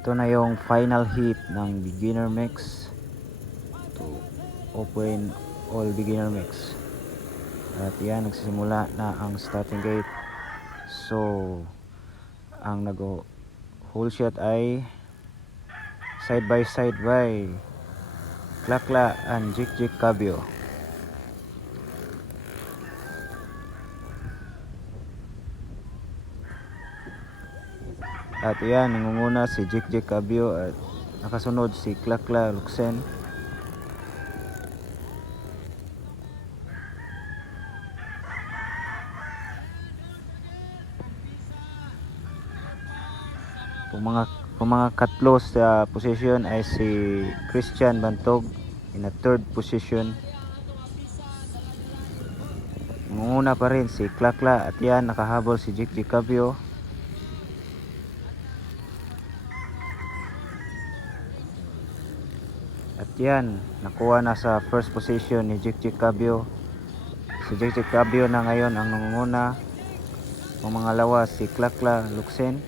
Ito na yung final hit ng beginner mix to open all beginner mix. At yan, nagsisimula na ang starting gate. So ang whole shot ay side by Klakla and Jik Cabio. At yan, nangunguna si Jik Cabio at nakasunod si Klakla Luxen. Kung mga katlo sa position ay si Christian Bantog in a third position. Nangunguna pa rin si Klakla at yan, nakahabol si Jik Cabio. At yan, nakuha na sa first position ni Jik Cabio. Si Jik Cabio na ngayon ang nangunguna. Ang mga lawas si Klakla Luxen.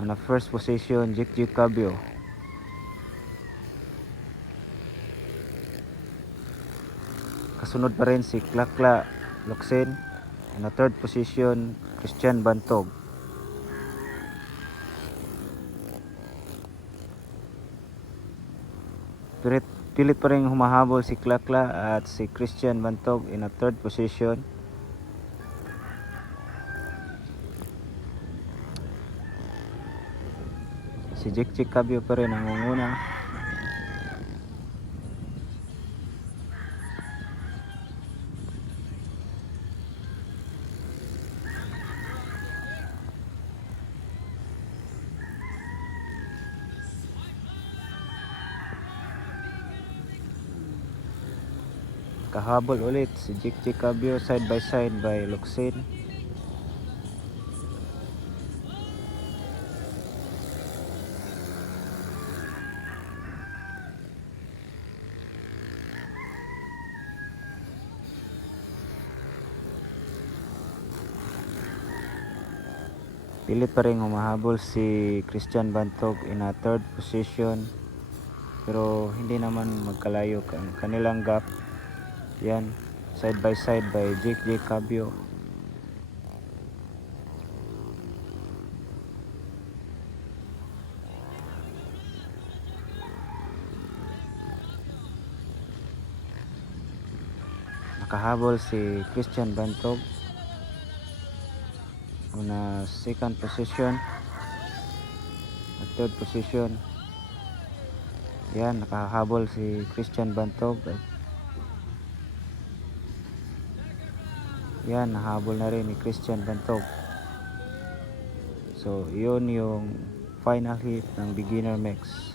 On the first position, Jik Cabio. Kasunod pa rin si Klakla Luxen. On the third position, Christian Bantog. Pilit pa rin humahabol si Klakla at si Christian Bantog in a third position. Si Jik Cabio pa rin ang nangunguna. Kahabol ulit si Jik Cabio side by Luxen. Pilit pa rin humahabol si Christian Bantog in a third position, pero hindi naman magkalayo ang kanilang gap. Yan, side by Jik Cabio. Nakahabol si Christian Bantog on a second position at third position. Yan, nakahabol si Christian Bantog. Yan, nahabol na rin ni Christian Bantog. So yun yung final hit ng beginner mix.